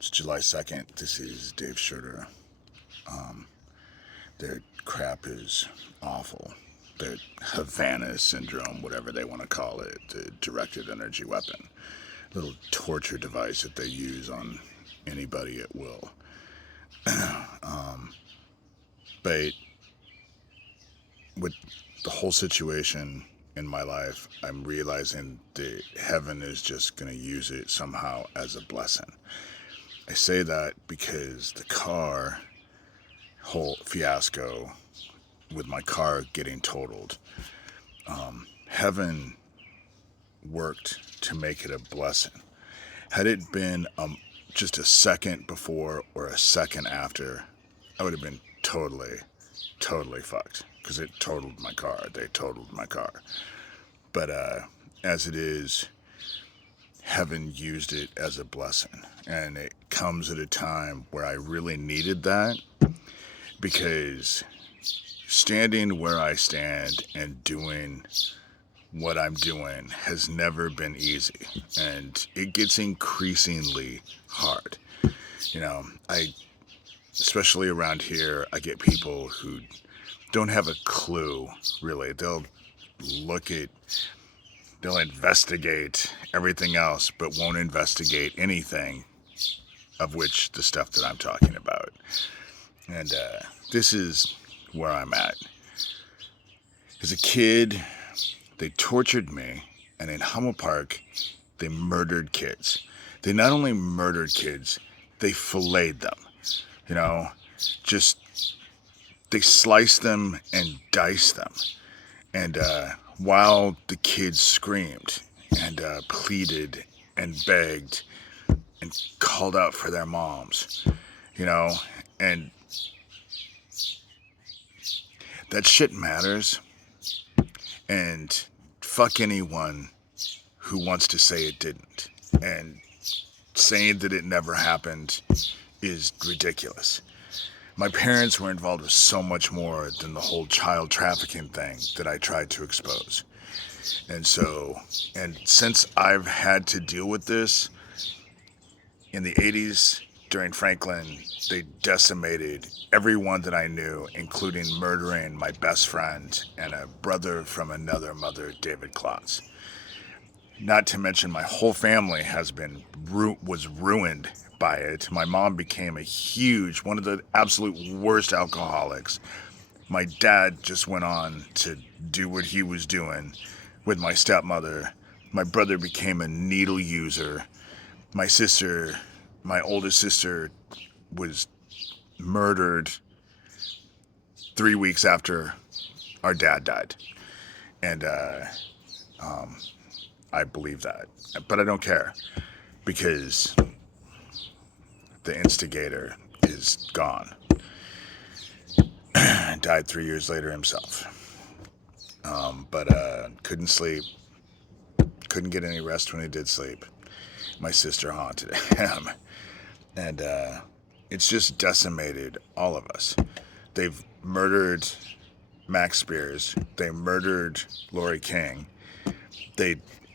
It's July 2nd. This is Dave Schroeder. Their crap is awful. Their Havana syndrome, whatever they want to call it, the directed energy weapon, little torture device that they use on anybody at will. But with the whole situation in my life, I'm realizing that heaven is just going to use it somehow as a blessing. I say that because the car whole fiasco with my car getting totaled, heaven worked to make it a blessing. Had it been just a second before or a second after, I would have been totally fucked because it totaled my car. They totaled my car. But as it is, heaven used it as a blessing. And it comes at a time where I really needed that because standing where I stand and doing what I'm doing has never been easy. And it gets increasingly hard. You know, especially around here, I get people who don't have a clue, really. Look at, they'll investigate everything else, but won't investigate anything of which the stuff that I'm talking about. And this is where I'm at. As a kid, they tortured me, and in Hummel Park, they murdered kids. They not only murdered kids, they filleted them. You know, just they sliced them and diced them. And while the kids screamed and pleaded and begged and called out for their moms, you know, and that shit matters. And fuck anyone who wants to say it didn't. And saying that it never happened is ridiculous. My parents were involved with so much more than the whole child trafficking thing that I tried to expose. And since I've had to deal with this, in the 80s, during Franklin, they decimated everyone that I knew, including murdering my best friend and a brother from another mother, David Klotz. Not to mention my whole family was ruined by it. My mom became one of the absolute worst alcoholics. My dad just went on to do what he was doing with my stepmother. My brother became a needle user. My oldest sister, was murdered 3 weeks after our dad died. And I believe that. But I don't care because the instigator is gone. Died 3 years later himself. But couldn't sleep. Couldn't get any rest when he did sleep. My sister haunted him. And it's just decimated all of us. They've murdered Max Spears. They murdered Lori King.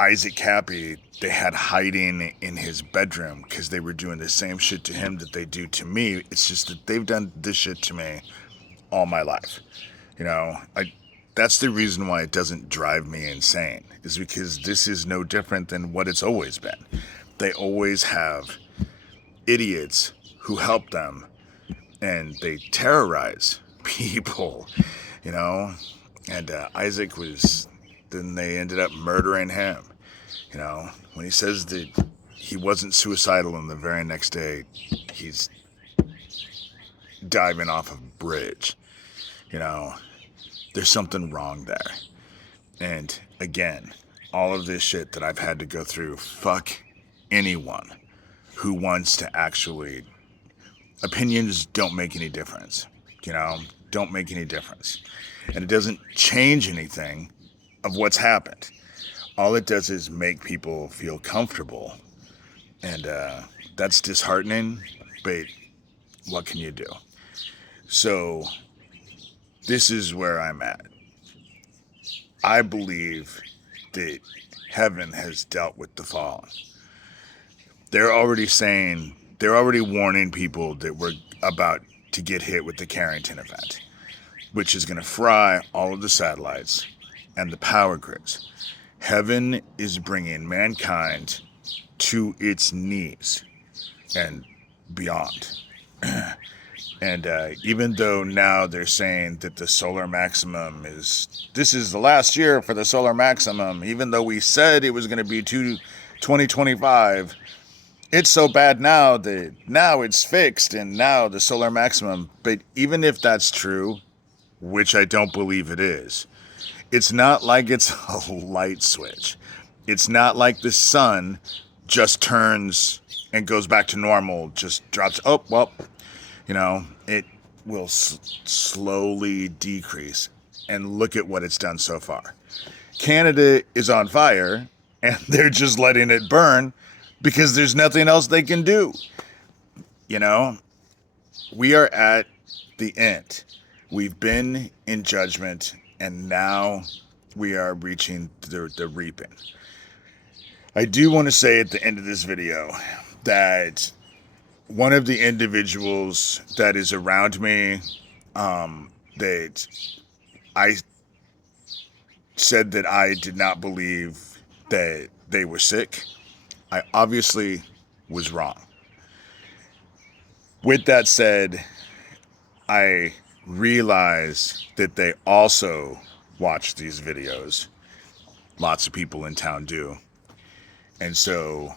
Isaac Cappy, they had hiding in his bedroom because they were doing the same shit to him that they do to me. It's just that they've done this shit to me all my life. You know, that's the reason why it doesn't drive me insane, is because this is no different than what it's always been. They always have idiots who help them, and they terrorize people, you know. And then they ended up murdering him. You know, when he says that he wasn't suicidal and the very next day he's diving off a bridge, you know, there's something wrong there. And again, all of this shit that I've had to go through, fuck anyone who wants to actually... Opinions don't make any difference, you know, don't make any difference. And it doesn't change anything of what's happened. All it does is make people feel comfortable. And that's disheartening, but what can you do? So this is where I'm at. I believe that heaven has dealt with the fallen. They're already saying they're already warning people that we're about to get hit with the Carrington event, which is going to fry all of the satellites and the power grids. Heaven is bringing mankind to its knees and beyond. And even though now they're saying that the solar maximum this is the last year for the solar maximum, even though we said it was going to be 2025, it's so bad now that now it's fixed and now the solar maximum. But even if that's true, which I don't believe it is, it's not like it's a light switch. It's not like the sun just turns and goes back to normal, just drops. Oh, well, it will slowly decrease. And look at what it's done so far. Canada is on fire, and they're just letting it burn because there's nothing else they can do. We are at the end. We've been in judgment, and now we are reaching the reaping. I do want to say at the end of this video that one of the individuals that is around me, that I said that I did not believe that they were sick, I obviously was wrong. With that said, I realize that they also watch these videos. Lots of people in town do. And so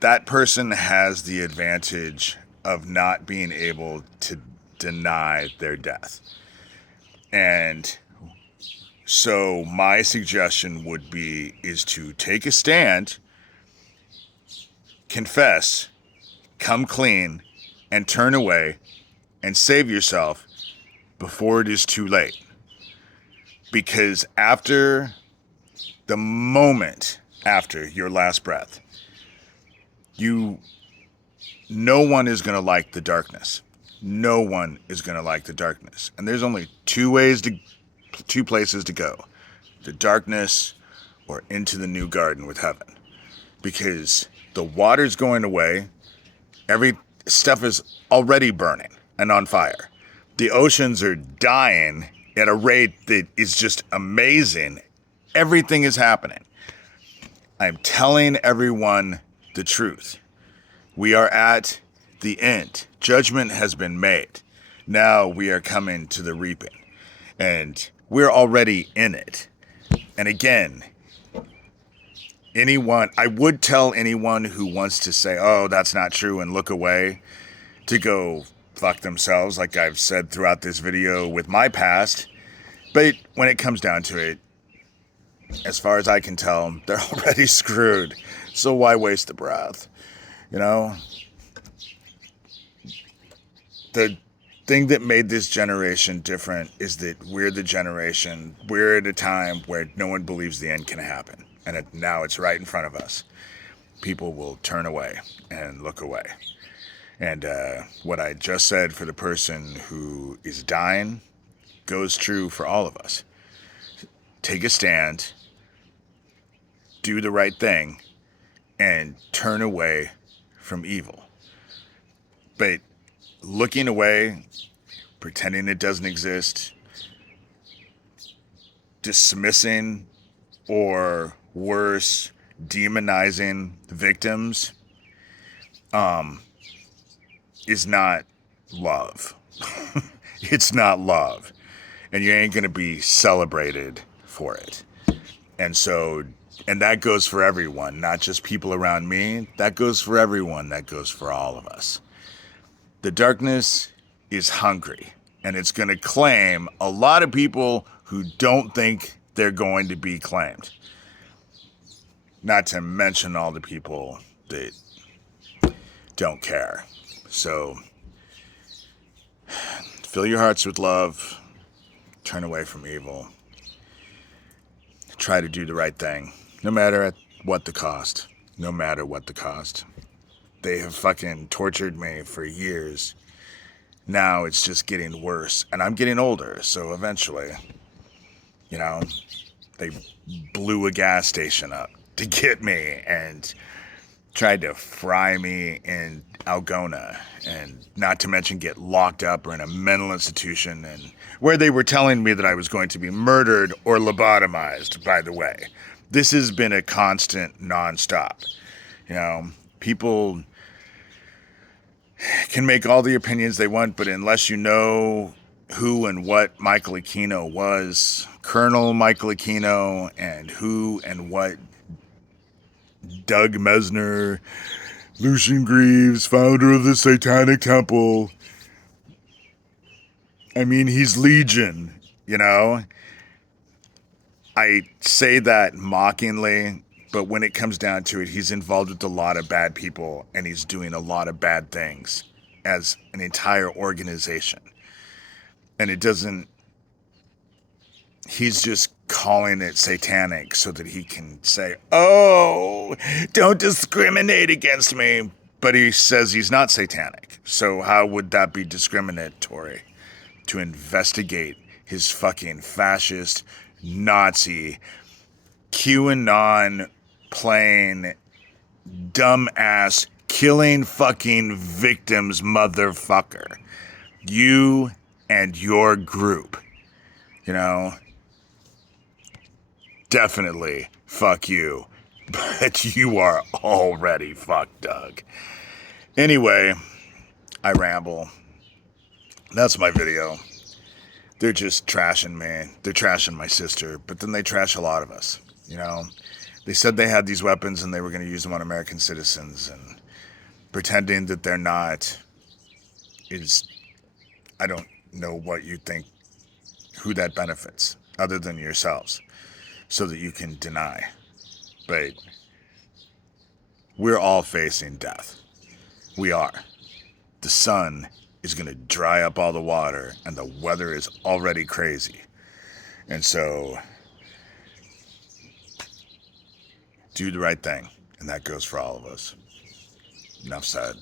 that person has the advantage of not being able to deny their death. And so my suggestion is to take a stand, confess, come clean, and turn away and save yourself before it is too late. Because the moment after your last breath, no one is going to like the darkness. No one is going to like the darkness. And there's only two places to go: the darkness or into the new garden with heaven. Because the water's going away. Every stuff is already burning and on fire. The oceans are dying at a rate that is just amazing. Everything is happening. I'm telling everyone the truth. We are at the end. Judgment has been made. Now we are coming to the reaping. And we're already in it. And again, I would tell anyone who wants to say, oh, that's not true, and look away, to go fuck themselves, like I've said throughout this video with my past. But when it comes down to it, as far as I can tell, they're already screwed. So why waste the breath? The thing that made this generation different is that we're at a time where no one believes the end can happen. And now it's right in front of us. People will turn away and look away. And what I just said for the person who is dying goes true for all of us. Take a stand, do the right thing, and turn away from evil. But looking away, pretending it doesn't exist, dismissing, or worse, demonizing victims, is not love. It's not love. And you ain't going to be celebrated for it. And that goes for everyone, not just people around me. That goes for everyone. That goes for all of us. The darkness is hungry, and it's going to claim a lot of people who don't think they're going to be claimed. Not to mention all the people that don't care. So, fill your hearts with love. Turn away from evil. Try to do the right thing, no matter what the cost. No matter what the cost. They have fucking tortured me for years. Now it's just getting worse. And I'm getting older, so eventually, they blew a gas station up to get me. And tried to fry me in Algona, and not to mention get locked up or in a mental institution, and where they were telling me that I was going to be murdered or lobotomized, by the way. This has been a constant nonstop. You know, people can make all the opinions they want, but unless you know who and what Michael Aquino was, Colonel Michael Aquino, and who and what Doug Mesner, Lucian Greaves, founder of the Satanic Temple. I mean, he's Legion, you know? I say that mockingly, but when it comes down to it, he's involved with a lot of bad people, and he's doing a lot of bad things as an entire organization. And it doesn't, he's just calling it satanic so that he can say, oh, don't discriminate against me. But he says he's not satanic. So how would that be discriminatory? To investigate his fucking fascist, Nazi, QAnon playing, dumbass, killing fucking victims motherfucker. You and your group, you know, definitely fuck you. But you are already fucked, Doug. Anyway, I ramble. That's my video. They're just trashing me. They're trashing my sister, but then they trash a lot of us, you know? They said they had these weapons and they were going to use them on American citizens, and pretending that they're not is, I don't know what you think, who that benefits, other than yourselves, so that you can deny. But we're all facing death. We are. The sun is going to dry up all the water, and the weather is already crazy. And so, do the right thing, and that goes for all of us. Enough said.